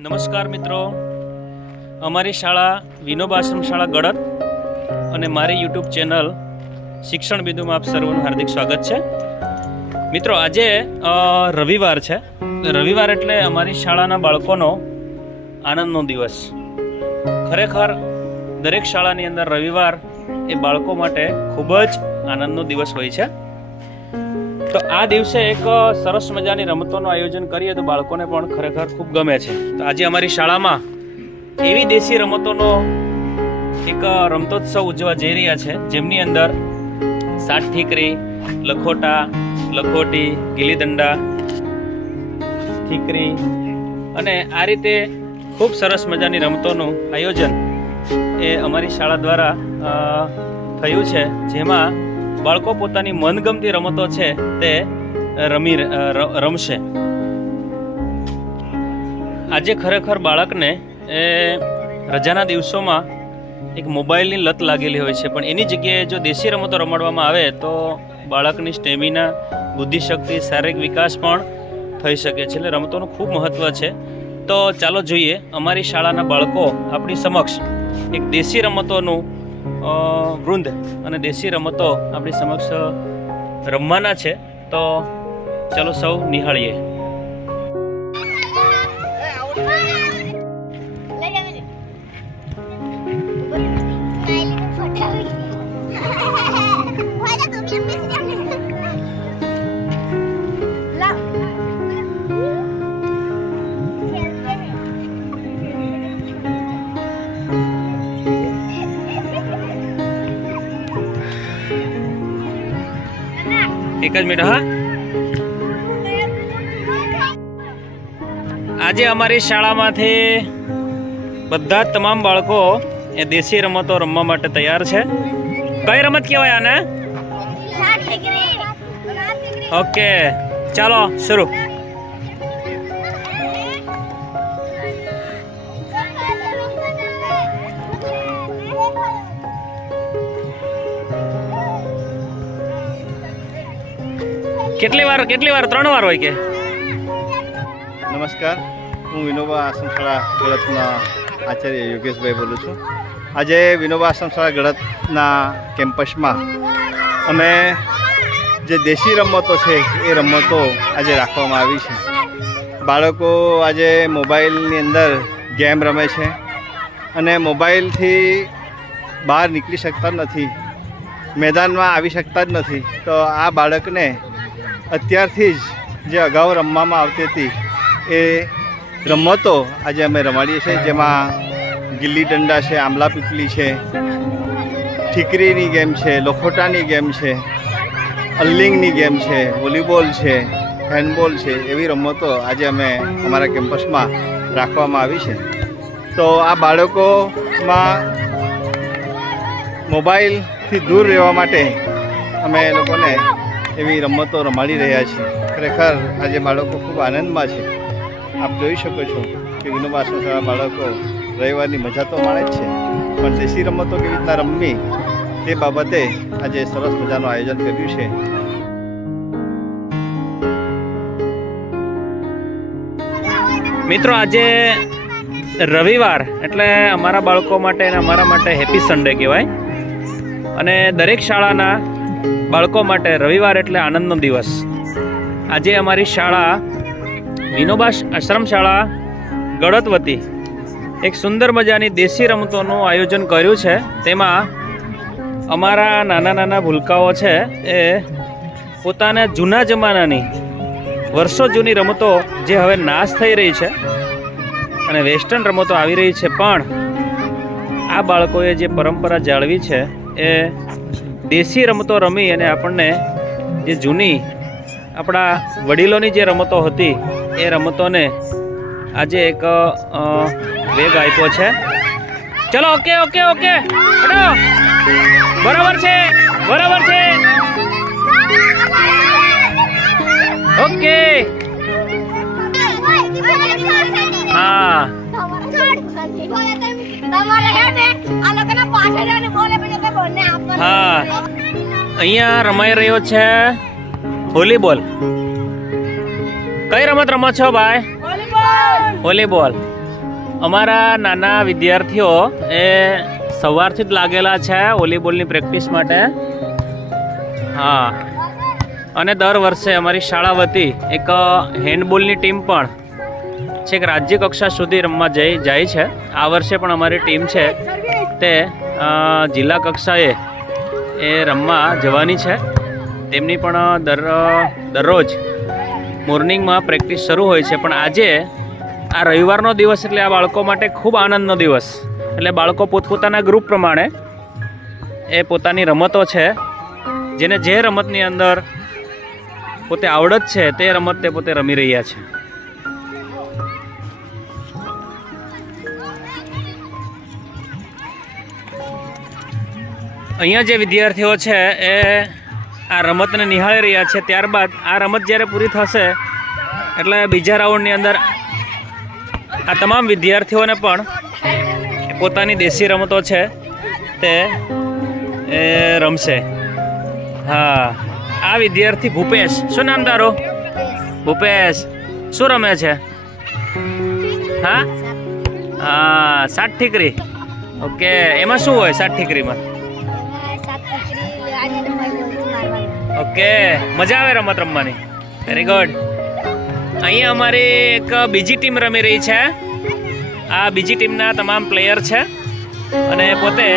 નમસ્કાર મિત્રો. અમારી શાળા વિનોબ આશ્રમ શાળા ગળત અને મારી યુટ્યુબ ચેનલ શિક્ષણ બિંદુમાં આપ સર્વનું હાર્દિક સ્વાગત છે. મિત્રો, આજે રવિવાર છે. રવિવાર એટલે અમારી શાળાના બાળકોનો આનંદનો દિવસ. ખરેખર, દરેક શાળાની અંદર રવિવાર એ બાળકો માટે ખૂબ જ આનંદનો દિવસ હોય છે. તો આ દિવસે એક સરસ મજાની રમતોનું આયોજન કરીએ તો બાળકોને પણ ખરેખર ખૂબ ગમે છે. તો આજે અમારી શાળામાં એવી દેશી રમતોનો એક રમતોત્સવ ઉજવા જઈ રહ્યા છે. જેમની અંદર સાત ઠીકરી, લખોટા, લખોટી ગીલી દંડા ઠીકરી અને આ રીતે ખૂબ સરસ મજાની રમતોનું આયોજન એ અમારી શાળા દ્વારા થયું છે. જેમાં બાળકો પોતાની મનગમતી રમતો છે તે રમી રમશે. આજે ખરેખર બાળકને, એ, રજાના દિવસોમાં એક મોબાઈલની લત લાગેલી હોય છે. પણ એની જગ્યાએ જો દેશી રમતો રમાડવામાં આવે, તો બાળકની સ્ટેમિના, બુદ્ધિશક્તિ, શારીરિક વિકાસ પણ થઈ શકે છે. એટલે રમતોનું ખૂબ મહત્ત્વ છે. તો ચાલો જોઈએ, અમારી શાળાના બાળકો આપણી સમક્ષ એક દેશી રમતોનું વૃંદ અને દેશી રમતો આપણી સમક્ષ રમવાના છે. તો ચાલો સૌ નિહાળીએ. એક જ મિનિટ હા? આજે અમારી શાળામાંથી બધા જ તમામ બાળકો એ દેશી રમતો રમવા માટે તૈયાર છે. કઈ રમત કહેવાય આને? ઓકે ચાલો શરૂ. કેટલી વાર કેટલી વાર? ત્રણ વાર હોય કે? નમસ્કાર. હું વિનોબા આશ્રમશાળા ગળતના આચાર્ય યોગેશભાઈ બોલું છું. આજે વિનોબા આશ્રમશાળા ગળતના કેમ્પસમાં અમે જે દેશી રમતો છે, એ રમતો આજે રાખવામાં આવી છે. બાળકો આજે મોબાઈલની અંદર ગેમ રમે છે અને મોબાઈલથી બહાર નીકળી શકતા નથી. મેદાનમાં આવી શકતા જ નથી. તો આ બાળકને અત્યારથી જ જે અગાઉ રમવામાં આવતી હતી એ રમતો આજે અમે રમાડીએ છીએ, જેમાં ગિલ્લી દંડા છે, આંબલા પીપલી છે, ઠીકરીની ગેમ છે, લખોટાની ગેમ છે, અલ્લિંગની ગેમ છે, વોલીબોલ છે, હેન્ડબોલ છે, એવી રમતો આજે અમે અમારા કેમ્પસમાં રાખવામાં આવી છે. તો આ બાળકોમાં મોબાઈલથી દૂર રહેવા માટે અમે લોકોને એવી રમતો રમાડી રહ્યા છીએ ખરેખર આજે બાળકો ખૂબ આનંદમાં છે. આપ જોઈ શકો છો કે વિનોબા આશ્રમ બાળકો રવિવારની મજા તો માણે જ છે, પણ દેશી રમતો કેવી રીતના રમવી તે બાબતે આજે સરસ મજાનું આયોજન કર્યું છે. મિત્રો, આજે રવિવાર એટલે અમારા બાળકો માટે અને અમારા માટે હેપી સન્ડે કહેવાય. અને દરેક શાળાના બાળકો માટે રવિવાર એટલે આનંદનો દિવસ. આજે અમારી શાળા વિનોબા આશ્રમ શાળા ગળત વતી એક સુંદર મજાની દેશી રમતોનું આયોજન કર્યું છે. તેમાં અમારા નાના નાના ભૂલકાઓ છે એ પોતાના જૂના જમાનાની વર્ષો જૂની રમતો જે હવે નાશ થઈ રહી છે અને વેસ્ટર્ન રમતો આવી રહી છે. પણ આ બાળકોએ જે પરંપરા જાળવી છે એ દેશી રમતો રમી અને આપણને જે જૂની આપણા વડીલોની જે રમતો હતી, એ રમતોને આજે એક વેગ આપ્યો છે. ચલો, ઓકે ઓકે ઓકે. બરાબર છે બરાબર છે. ઓકે. હા. તમારે હે ને આ લોકોના પાછળ જઈને બોલે પછી તે બોલને આપવાનું હા. અહીંયા રમાઈ રહ્યો છે વોલીબોલ. કઈ રમત રમો છો ભાઈ? વોલીબોલ. અમારા નાના વિદ્યાર્થીઓ એ સવારથી જ લાગેલા છે વોલીબોલની પ્રેક્ટિસ માટે. હા. અને દર વર્ષે અમારી શાળા વતી એક હેન્ડબોલની ટીમ પણ છેક રાજ્ય કક્ષા સુધી રમવા જઈ જાય છે. આ વર્ષે પણ અમારી ટીમ છે તે જિલ્લા કક્ષાએ એ રમવા જવાની છે. તેમની પણ દર, દરરોજ મોર્નિંગમાં પ્રેક્ટિસ શરૂ હોય છે. પણ આજે આ રવિવારનો દિવસ એટલે આ બાળકો માટે ખૂબ આનંદનો દિવસ. એટલે બાળકો પોતપોતાના ગ્રુપ પ્રમાણે એ પોતાની રમતો છે. જેને જે રમતની અંદર પોતે આવડત છે તે રમત તે પોતે રમી રહ્યા છે. અહીંયા જે વિદ્યાર્થીઓ છે એ આ રમતને નિહાળી રહ્યા છે, ત્યારબાદ આ રમત જ્યારે પૂરી થશે, એટલે બીજા રાઉન્ડની અંદર આ તમામ વિદ્યાર્થીઓને પણ પોતાની દેશી રમતો છે તે એ રમશે. હા, આ વિદ્યાર્થી ભૂપેશ, શું નામ તારું? ભૂપેશ. શું રમે છે? હા? હા, સાત ઠીકરી. ઓકે, એમાં શું હોય સાત ઠીકરીમાં? ઓકે મજા આવે રમત રમવાની. વેરી ગુડ અહીંયા અમારી એક બીજી ટીમ રમી રહી છે. આ બીજી ટીમના તમામ પ્લેયર છે. અને પોતે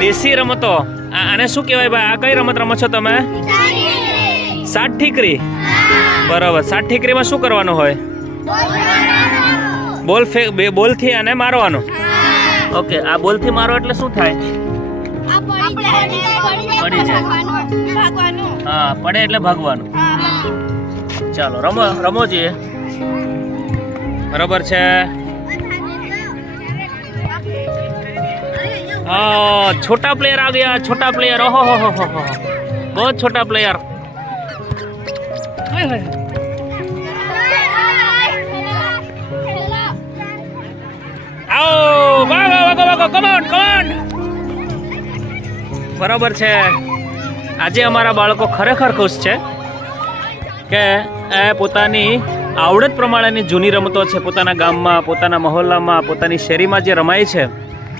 દેશી રમતો. આને શું કહેવાય ભાઈ? આ કઈ રમત રમો છો તમે? સાત ઠીકરી. બરાબર. સાત ઠીકરીમાં શું કરવાનું હોય? બોલ ફે બે બોલથી આને મારવાનું. ઓકે આ બોલથી મારો એટલે શું થાય? પડી જાય. હા પડે એટલે ભાગવાનું. ચાલો રમો રમો જોઈએ. બરોબર છે? હા છોટા પ્લેયર આ ગયા છોટા પ્લેયર ઓહો હો હો હો બહુ છોટા પ્લેયર આવો વાગો વાગો વાગો કમાન કમાન બરાબર છે. આજે અમારા બાળકો ખરેખર ખુશ છે કે એ પોતાની આવડત પ્રમાણેની જૂની રમતો છે, પોતાના ગામમાં, પોતાના મહોલ્લામાં, પોતાની શેરીમાં જે રમાય છે,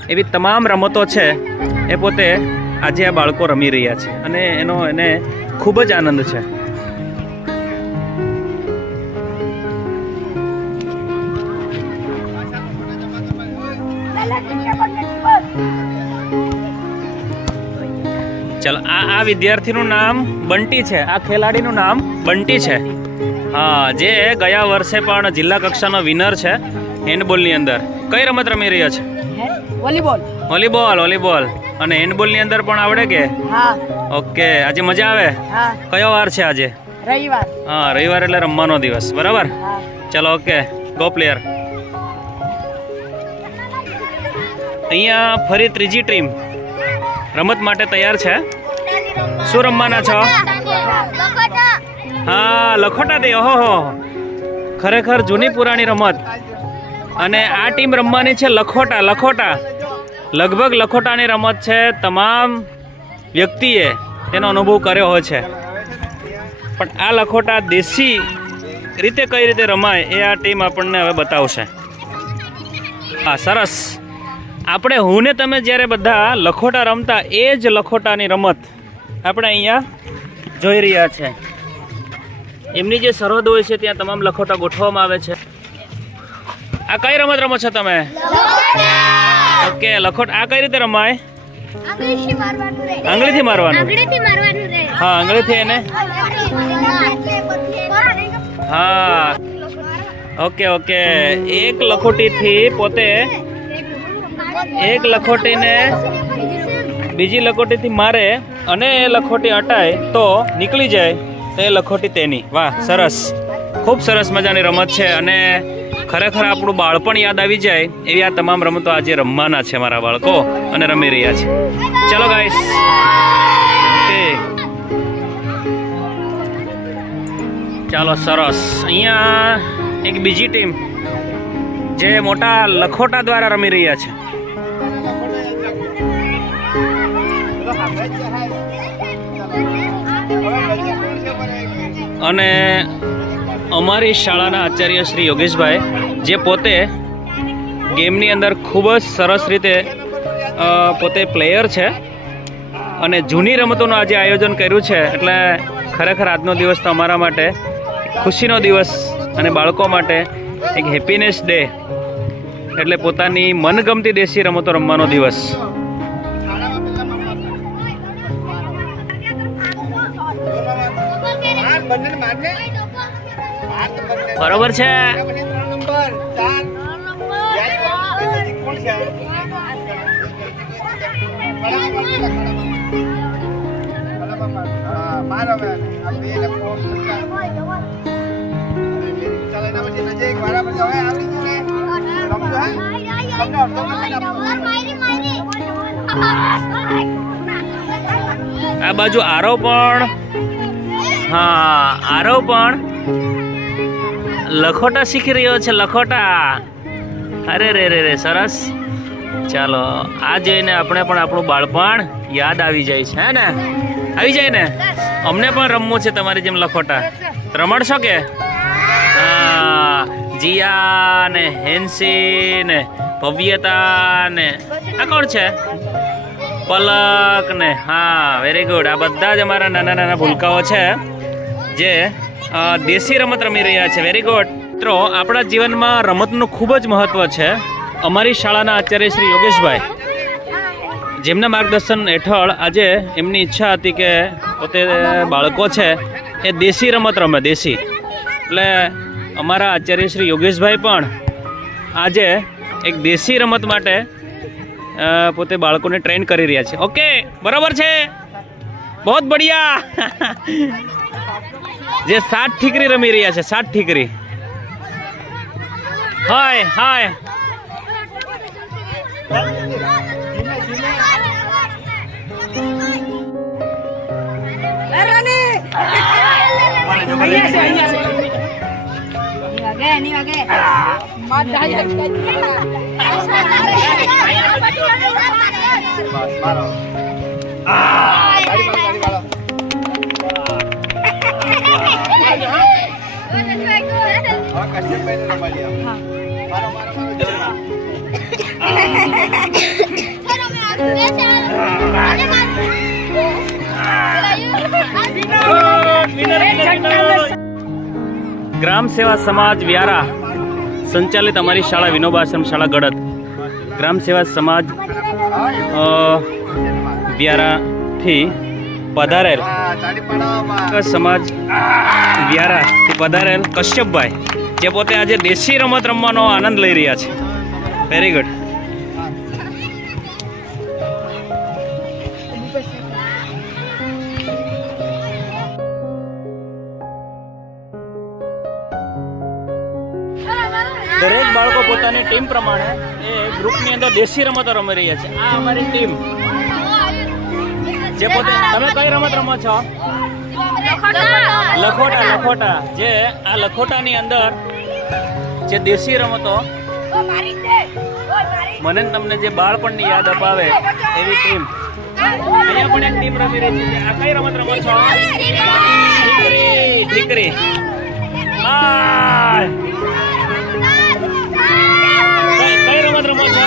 એવી તમામ રમતો છે, એ પોતે આજે આ બાળકો રમી રહ્યા છે અને એનો એને ખૂબ જ આનંદ છે. ચલો આ આ વિદ્યાર્થીનું નામ બંટી છે. આ ખેલાડીનું નામ બંટી છે. હા જે ગયા વર્ષે પણ જિલ્લા કક્ષાનો વિનર છે હેન્ડબોલની અંદર. કઈ રમત રમી રહ્યો છે? વોલીબોલ. Volleyball volleyball. અને હેન્ડબોલની અંદર પણ આવડે કે? હા. ઓકે આજે મજા આવે? હા. કયો વાર છે આજે? રવિવાર. હા રવિવાર એટલે રમવાનો દિવસ. બરાબર? ચાલો ચલો ઓકે. ગો પ્લેયર અહીંયા ફરી ત્રીજી ટીમ રમત માટે તૈયાર છે. શું રમવાના છો? હા, લખોટા દે, ઓહો ખરેખર જૂની પુરાણી રમત. અને આ ટીમ રમવાની છે લખોટા લખોટા. લગભગ લખોટાની રમત છે તમામ વ્યક્તિએ તેનો અનુભવ કર્યો હોય છે. પણ આ લખોટા દેશી રીતે કઈ રીતે રમાય એ આ ટીમ આપણને હવે બતાવશે. હા, સરસ. આપણે હું ને તમે જ્યારે બધા લખોટા રમતા એ જ લખોટાની રમત આપણે અહીંયા જોઈ રહ્યા છે. એમની જે સરહદ હોય છે ત્યાં તમામ લખોટા ગોઠવવામાં આવે છે. આ કઈ રમત રમો છો તમે? ઓકે લખોટ આ કઈ રીતે રમાય? આંગળીથી મારવાનું હા આંગળીથી એને? હા. Okay okay. એક લખોટીથી પોતે એક લખોટીને બીજી લખોટીથી મારે અને એ લખોટી અટાય તો નીકળી જાય તો એ લખોટી તેની. વાહ, સરસ. ખૂબ સરસ મજાની રમત છે અને ખરેખર આપણું બાળપણ યાદ આવી જાય એવી આ તમામ રમતો આજે રમવાના છે મારા બાળકો અને રમી રહ્યા છે. ચલો ગાઈસ ચાલો, સરસ. અહીંયા એક બીજી ટીમ જે મોટા લખોટા દ્વારા રમી રહ્યા છે. અને અમારી શાળાના આચાર્ય શ્રી યોગેશભાઈ, જે પોતે ગેમની અંદર ખૂબ જ સરસ રીતે પોતે પ્લેયર છે. અને જૂની રમતોનું આજે આયોજન કર્યું છે, એટલે ખરેખર આજનો દિવસ તો અમારા માટે ખુશીનો દિવસ અને બાળકો માટે એક હેપીનેસ ડે એટલે પોતાની મનગમતી દેશી રમતો રમવાનો દિવસ. બરોબર છે આ બાજુ આરવ પણ હા આરવ પણ લખોટા શીખી રહ્યો છે, લખોટા. અરે રે રે રે, સરસ. ચાલો, આ જોઈને આપણે પણ આપણું બાળપણ યાદ આવી જાય છે, હે ને? આવી જાય ને? અમને પણ રમવું છે તમારી જેમ લખોટા. રમડશો કે? જીયા ને હેન્સી ને ભવ્યતા ને. આ કોણ છે? પલક ને. હા વેરી ગુડ આ બધા જ અમારા નાના નાના ભૂલકાઓ છે. જે દેશી રમત રમી રહ્યા છે. વેરી ગુડ મિત્રો, આપણા જીવનમાં રમતનું ખૂબ જ મહત્વ છે. અમારી શાળાના આચાર્ય શ્રી યોગેશભાઈ, જેમના માર્ગદર્શન હેઠળ આજે એમની ઈચ્છા હતી કે પોતે બાળકો છે, એ દેશી રમત રમે, દેશી. એટલે અમારા આચાર્ય શ્રી યોગેશભાઈ પણ આજે એક દેશી રમત માટે પોતે બાળકોને ટ્રેન કરી રહ્યા છે. ઓકે બરાબર છે? બહુ બઢિયા. જે સાત ઠીકરી રમી રહ્યા છે સાત ઠીકરી. હાય હાય. ગ્રામ સેવા સમાજ વ્યારા સંચાલિત અમારી શાળા વિનોબા આશ્રમ શાળા ગડત ગ્રામ સેવા સમાજ અ, વ્યારાથી પધારેલ. સમાજ વ્યારાથી પધારેલ. કશ્યપભાઈ જે પોતે આજે દેશી રમત રમવાનો આનંદ લઈ રહ્યા છે. વેરી ગુડ દરેક બાળકો પોતાની ટીમ પ્રમાણે એ ગ્રુપની અંદર દેશી રમતો રમી રહ્યા છે. આ અમારી ટીમ જે પોતે તમે કઈ રમત રમો છો? લખોટા લખોટા. જે આ લખોટાની અંદર જે દેશી રમતો મને તમને જે બાળપણની યાદ અપાવે એવી ટીમ અહીંયા પણ એક ટીમ રમી રહી છે. આ કઈ રમત રમો છો? દીકરી. કઈ કઈ રમત રમો છો?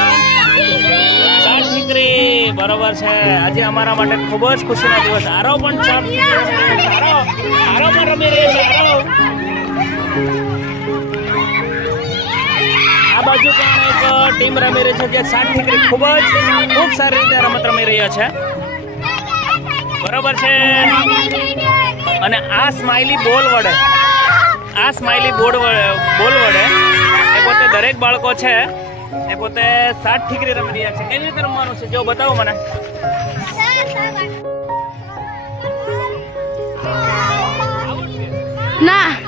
ઠીકરી બરોબર છે. આજે અમારા માટે ખૂબ જ ખુશીનો દિવસ. આરો પણ છે. આ બાજુ પણ એક ટીમ રમી રહી છે જે સાત દીકરી ખૂબ જ, ખૂબ સારી રીતે રમત રમી રહ્યા છે. બરોબર છે. અને આ સ્માઇલી બોલ વડે, આ સ્માઇલી બોલ વડે એ પોતે દરેક બાળકો છે. એ પોતે સાત ઠીકરી રમી રહ્યા છે. કેવી રીતે રમવાનું છે. જો બતાવો મને. ના.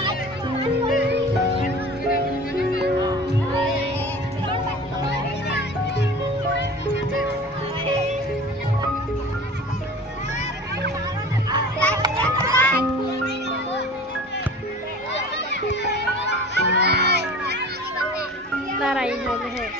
बाहर आई है वह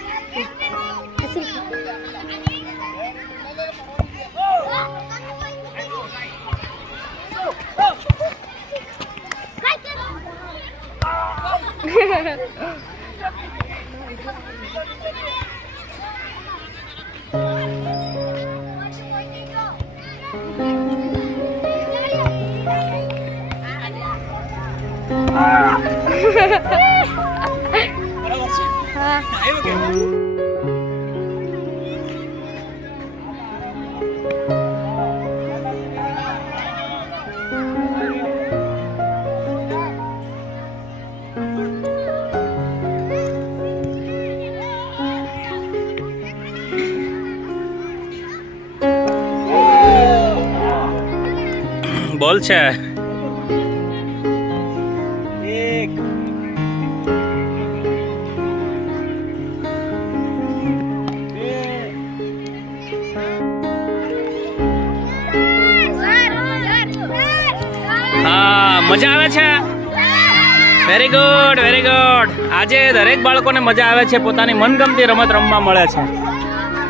Ha ha ha! એક હા, મજા આવે છે? વેરી ગુડ વેરી ગુડ આજે દરેક બાળકોને મજા આવે છે, પોતાની મનગમતી રમત રમવા મળે છે.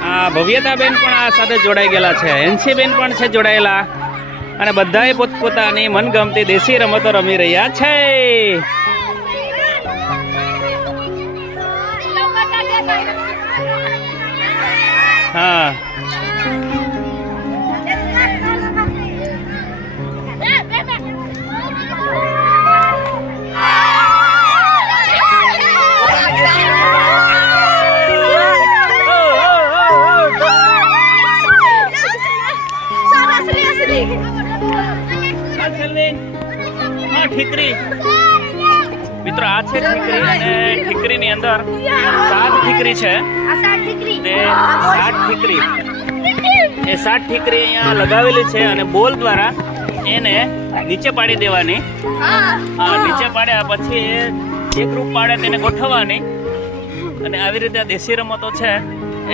આ ભવ્યતાબેન પણ આ સાથે જોડાઈ ગયેલા છે, એનસીબેન પણ છે જોડાયેલા. અને બધાએ પોતપોતાની મનગમતી દેશી રમતો રમી રહ્યા છે. હા. સાત ઠીકરી છે. તે સાત ઠીકરી એ સાત ઠીકરી અહીંયા લગાવેલી છે અને બોલ દ્વારા એને નીચે પાડી દેવાની. હા, નીચે પાડ્યા પછી એ એકરૂપ પાડે તેને ગોઠવવાની. અને આવી રીતે દેશી રમતો છે.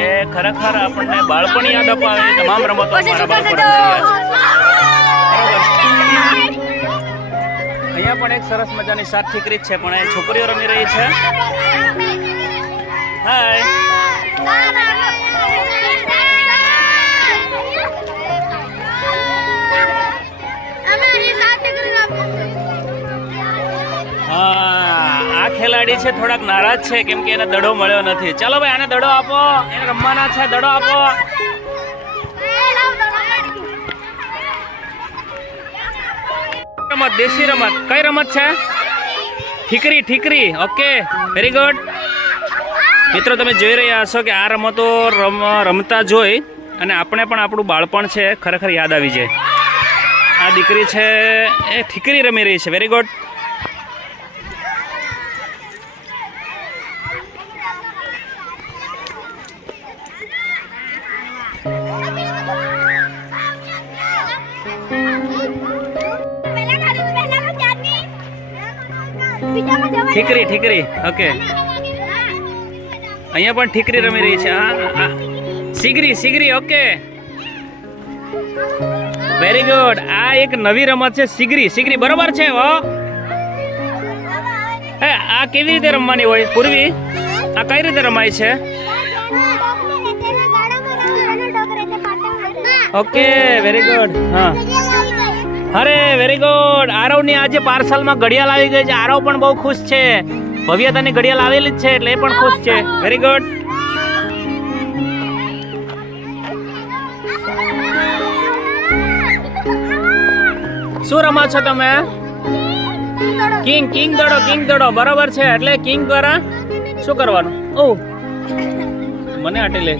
એ ખરેખર આપણને બાળપણ યાદ અપાવે, તમામ રમતો મારા બાળપણ અહીંયા પણ એક સરસ મજાની સાત ઠીકરી છે, પણ એ છોકરીઓ રમી રહી છે. હાય આ ખેલાડી છે, થોડાક નારાજ છે, કેમ કે એને દડો મળ્યો નથી. ચાલો ભાઈ, આને દડો આપો. એને રમવાના છે, દડો આપો. રમત, દેશી રમત. કઈ રમત છે? ઠીકરી ઠીકરી. ઓકે વેરી ગુડ મિત્રો, તમે જોઈ રહ્યા હશો કે આ રમતો રમ, રમતા જોઈ અને આપણે પણ આપણું બાળપણ છે, ખરેખર યાદ આવી જાય. આ દીકરી છે, એ ઠીકરી રમી રહી છે. વેરી ગુડ ઠીકરી ઠીકરી. ઓકે અહીંયા પણ ઠીકરી રમી રહી છે હા? સિગરી સિગરી ઓકે. વેરી ગુડ આ એક નવી રમત છે સિગરી. સિગરી બરોબર છે હો? હે આ કેવી રીતે રમવાની હોય? પૂર્વી આ કઈ રીતે રમાય છે? ઓકે વેરી ગુડ હા. અરે વેરી ગુડ આરવની આજે પાર્સલમાં ઘડિયાળ આવી ગઈ છે. આરવ પણ બહુ ખુશ છે. ભવ્યતાની ઘડિયાળ આવેલી જ છે એટલે એ પણ ખુશ છે. વેરી ગુડ શું રમો છો તમે? કિંગ કિંગ દડો કિંગ દડો. બરોબર છે. એટલે કિંગ દ્વારા શું કરવાનું? ઓ. મને આટે લે.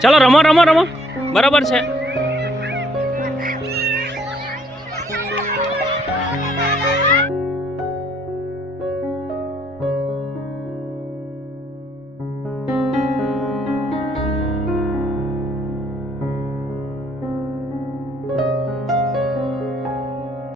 ચલો, રમો રમો રમો. બરાબર છે.